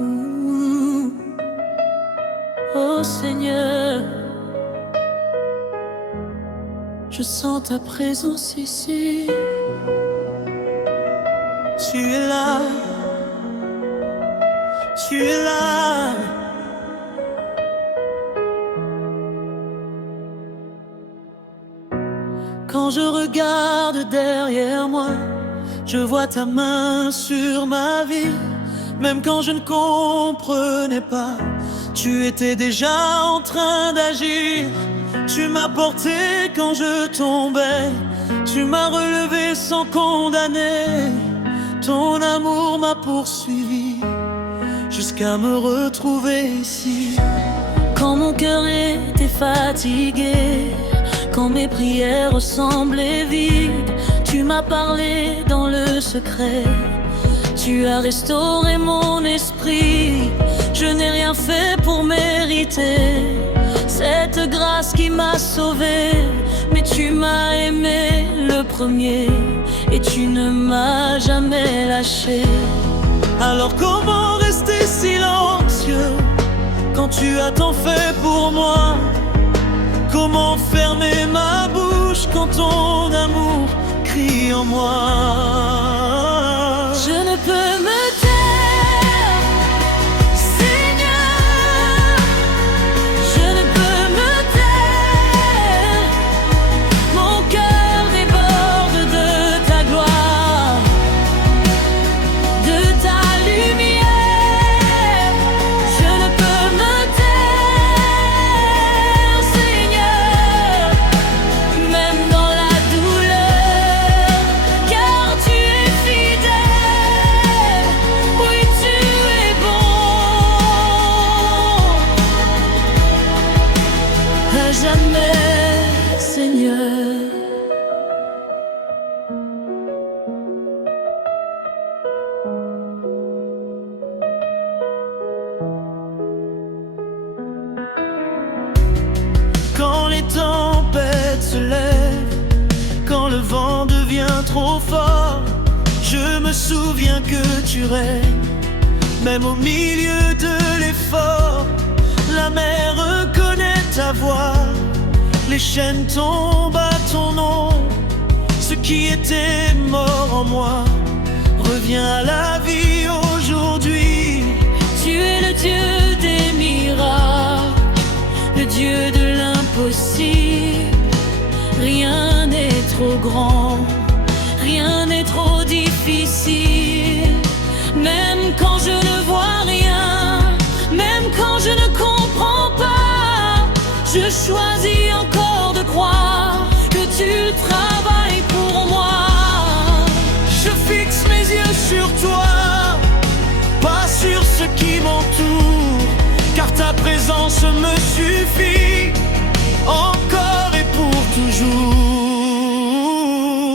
Ouh. Oh Seigneur, je sens ta présence ici. Tu es là, tu es là. Quand je regarde derrière moi, je vois ta main sur ma vie. Même quand je ne comprenais pas, tu étais déjà en train d'agir. Tu m'as porté quand je tombais, tu m'as relevé sans condamner. Ton amour m'a poursuivi jusqu'à me retrouver ici. Quand mon cœur était fatigué, quand mes prières semblaient vides, tu m'as parlé dans le secret. Tu as restauré mon esprit. Je n'ai rien fait pour mériter cette grâce qui m'a sauvé, mais tu m'as aimé le premier et tu ne m'as jamais lâché. Alors comment rester silencieux quand tu as tant fait pour moi? Comment fermer ma bouche quand ton amour crie en moi? Je ne peux me taire, Seigneur. Je ne peux me taire. Mon cœur déborde de ta gloire, de ta lumière. Je ne peux me taire, Seigneur, même dans la douleur, car tu es fidèle. Oui, tu es bon à jamais, Seigneur. Quand les tempêtes se lèvent, quand le vent devient trop fort, je me souviens que tu règnes, même au milieu de l'effort. La mer reconnaît ta voix, les chaînes tombent à ton nom. Ce qui était mort en moi revient à la vie aujourd'hui. Tu es le Dieu des miracles, le Dieu de l'impossible. Rien n'est trop grand, rien n'est trop difficile. Même quand je ne vois rien, même quand je ne comprends pas, je choisis encore de croire que tu travailles pour moi. Je fixe mes yeux sur toi, pas sur ce qui m'entoure, car ta présence me suffit, encore et pour toujours.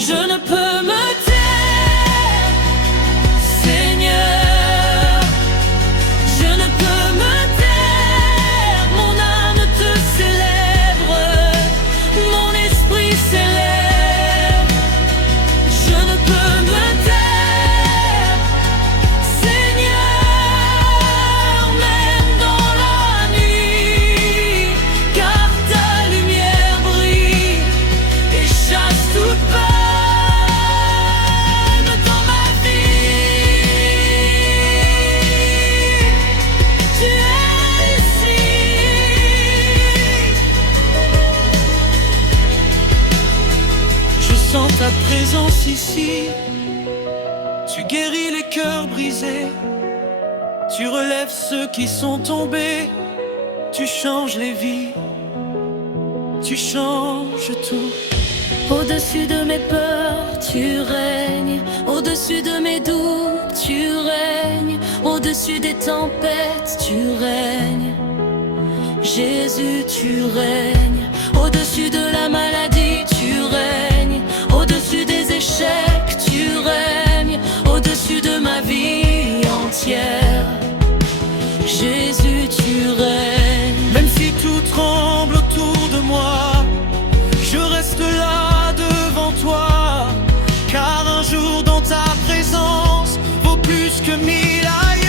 Je ne peux me taire, Seigneur. Je ne peux me taire. Mon âme te célèbre, mon esprit s'élève. Je ne peux me taire, Seigneur, même dans la nuit, car ta lumière brille et chasse toute peine dans ma vie. Tu es ici. Je sens ta présence ici. Tu guéris les cœurs brisés, tu relèves ceux qui sont tombés, tu changes les vies, tu changes tout. Au-dessus de mes peurs, tu règnes. Au-dessus de mes doutes, tu règnes. Au-dessus des tempêtes, tu règnes. Jésus, tu règnes. Au-dessus de la maladie, tu règnes. Au-dessus des échecs, tu règnes. Au-dessus de ma vie entière, Jésus, tu règnes. Même si tout tremble autour de moi, je reste là devant toi, car un jour dans ta présence vaut plus que 1000 ailleurs.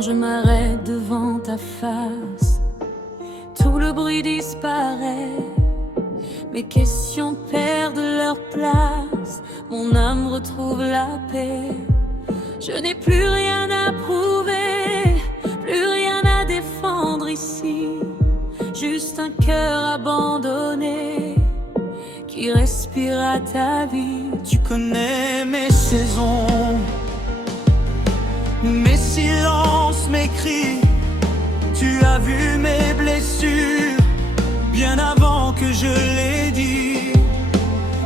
Quand je m'arrête devant ta face, tout le bruit disparaît. Mes questions perdent leur place, mon âme retrouve la paix. Je n'ai plus rien à prouver, plus rien à défendre ici. Juste un cœur abandonné qui respire à ta vie. Tu connais mes saisons, mes silences, mes cris. Tu as vu mes blessures bien avant que je l'ai dit.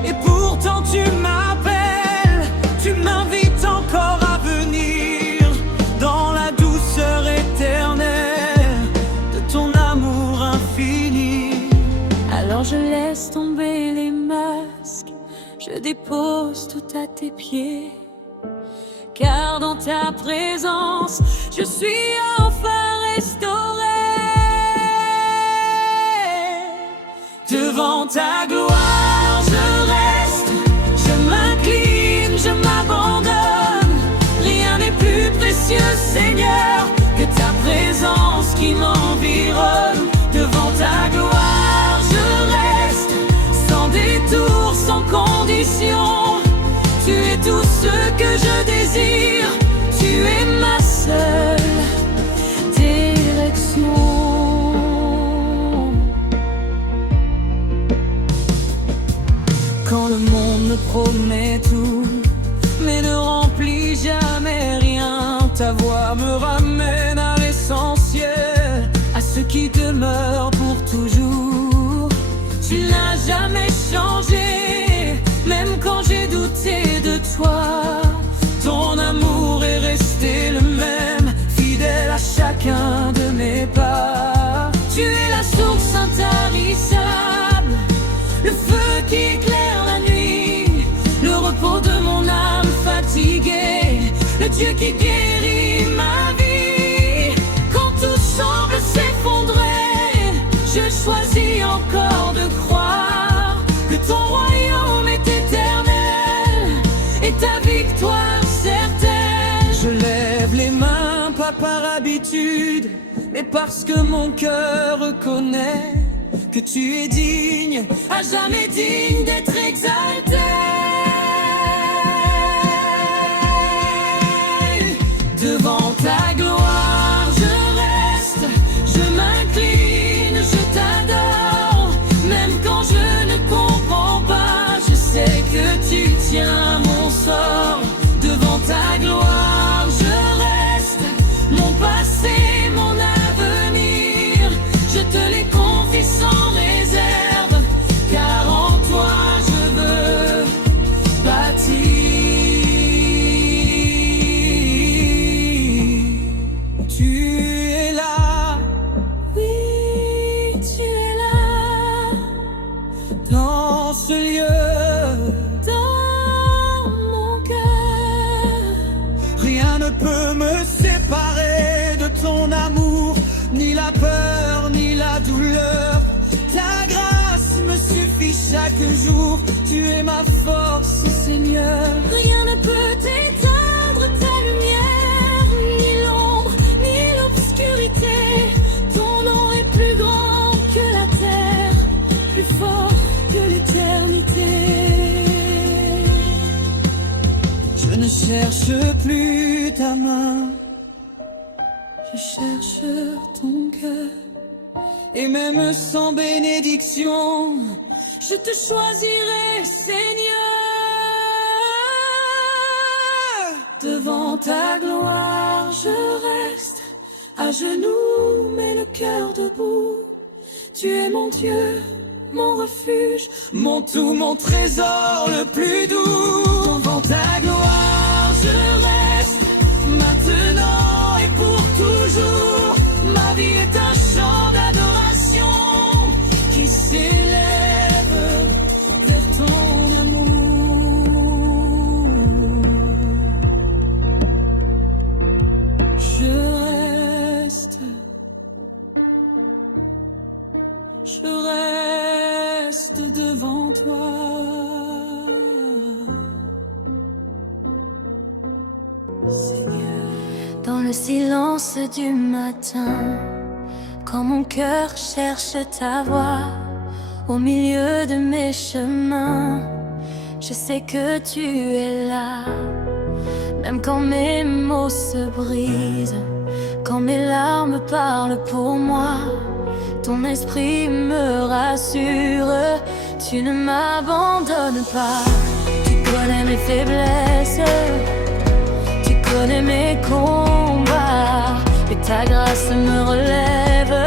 Et pourtant tu m'appelles, tu m'invites encore à venir dans la douceur éternelle de ton amour infini. Alors je laisse tomber les masques, je dépose tout à tes pieds. Car dans ta présence, je suis enfin restauré. Devant ta gloire, je reste, je m'incline, je m'abandonne. Rien n'est plus précieux, Seigneur, que ta présence qui m'environne. Devant ta gloire, je reste, Sans détour, sans condition. Tu es tout ce que je désire. Tu es ma seule direction. Quand le monde me promet tout, mais ne remplit jamais rien, ta voix me ramène à l'essentiel, à ce qui demeure pour toujours. Tu n'as jamais changé, même quand j'ai douté de toi. Ton amour est resté le même, fidèle à chacun de mes pas. Tu es la source intarissable, le feu qui éclaire la nuit, le repos de mon âme fatiguée, le Dieu qui guérit ma vie. Quand tout semble s'effondrer, je choisis encore de croire que ton royaume est éternel et ta victoire certaine. Je lève les mains, pas par habitude, mais parce que mon cœur reconnaît que tu es digne, à jamais digne d'être exalté. devant ta gloire. Je reste, je m'incline, je t'adore. Même quand je ne comprends pas, je sais que tu tiens mon sort. Devant ta gloire, je reste, mon passé, mon avenir, je te les confie sans réserve, car en toi je veux bâtir. Tu es là, Oui, tu es là, dans ce lieu. dans mon cœur. Rien ne peut me séparer de ton amour, ni la peur, ni la douleur. Ta grâce me suffit chaque jour, tu es ma force, Seigneur. Rien ne peut éteindre ta lumière, ni l'ombre, ni l'obscurité. Ton nom est plus grand que la terre, plus fort que l'éternité. Je ne cherche plus ta main, Je cherche ton cœur, et même sans bénédiction, je te choisirai, Seigneur. Devant ta gloire, je reste à genoux, mais le cœur debout. Tu es mon Dieu, mon refuge, mon tout, mon trésor le plus doux. Devant ta gloire, je reste, maintenant et pour toujours. Ma vie est un chant d'adoration qui s'élève vers ton amour. Je reste devant toi. dans le silence du matin, quand mon cœur cherche ta voix, au milieu de mes chemins, je sais que tu es là. Même quand mes mots se brisent, quand mes larmes parlent pour moi, ton esprit me rassure, tu ne m'abandonnes pas. Tu connais mes faiblesses, tu connais mes combats, et ta grâce me relève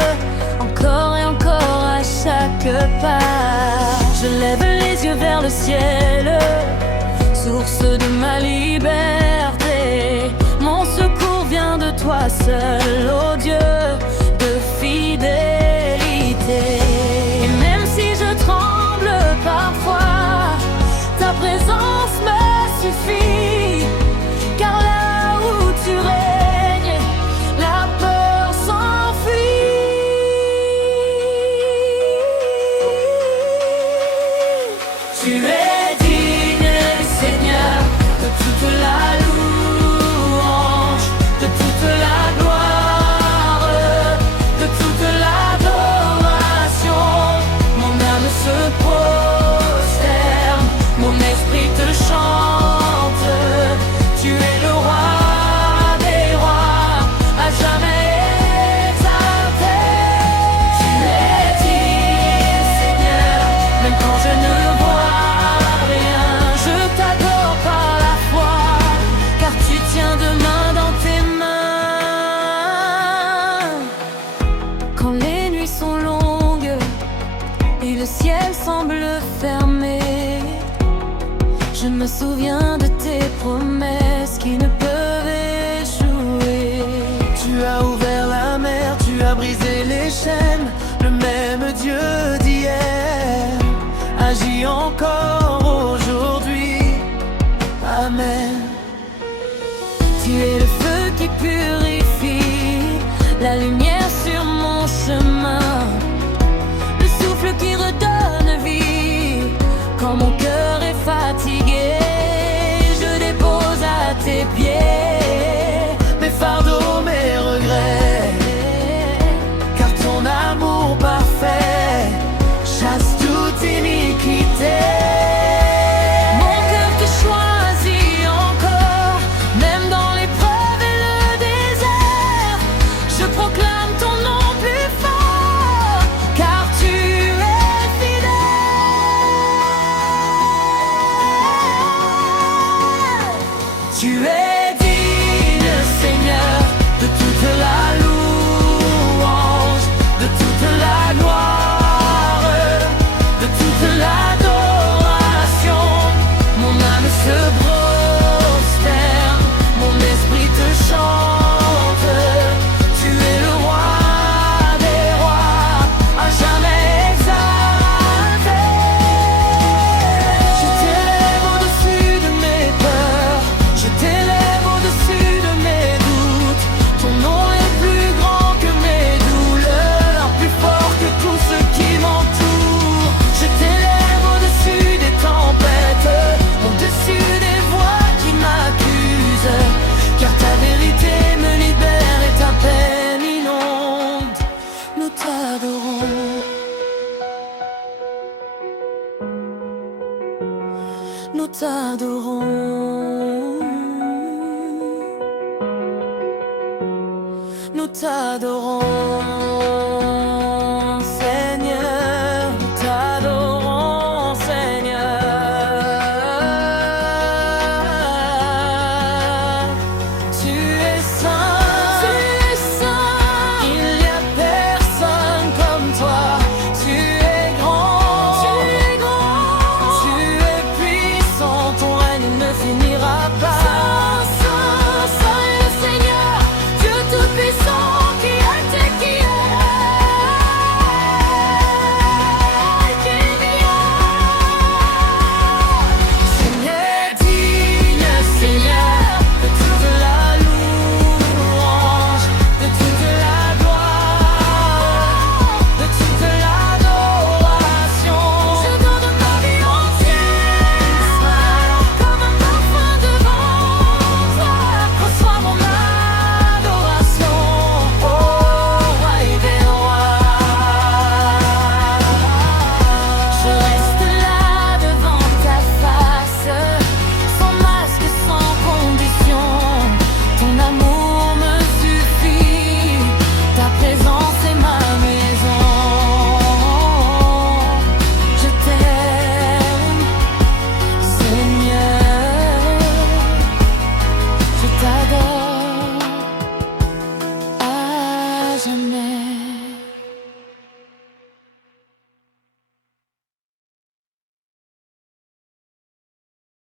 encore et encore à chaque pas. Je lève les yeux vers le ciel, source de ma liberté. Mon secours vient de toi seul, ô Dieu de fidélité. Et même si je tremble parfois, ta présence me suffit. Car là où tu règnes, la peur s'enfuit. Tu es digne, Seigneur, de toute la louange, de toute la gloire, de toute l'adoration. Mon âme se prosterne, mon esprit te chante. Tu es le roi des rois, à jamais exalté. Tu es digne, Seigneur, même quand je ne vois rien, je t'adore par la foi, car tu tiens demain dans tes mains. Quand les nuits sont longues et le ciel semble fermé, je me souviens de tes promesses qui ne peuvent échouer. Tu as ouvert la mer, tu as brisé les chaînes. Le même Dieu d'hier agit encore aujourd'hui. Amen. Tu es le feu qui purifie, la lumière sur mon chemin, le souffle qui redonne vie. Quand mon cœur est fatigué, je dépose à tes pieds Mes fardeaux, mes regrets, car ton amour parfait chasse toute iniquité. Mon cœur te choisit encore, même dans l'épreuve et le désert. Je proclame ton nom plus fort, car tu es fidèle. Tu es digne, Seigneur, de toute la louange, de toute la gloire, de toute l'adoration. Mon âme se prosterne, mon esprit te chante. Tu es le roi des rois, à jamais exalté. Je t'élève au-dessus de mes peurs, je t'élève au-dessus de mes doutes. Ton nom est plus grand que mes douleurs, plus fort que tout ce qui m'entoure. Je t'élève au-dessus des tempêtes, au-dessus des voix qui m'accusent, car ta vérité me libère et ta paix m'inonde. Nous t'adorons, Nous t'adorons, nous t'adorons.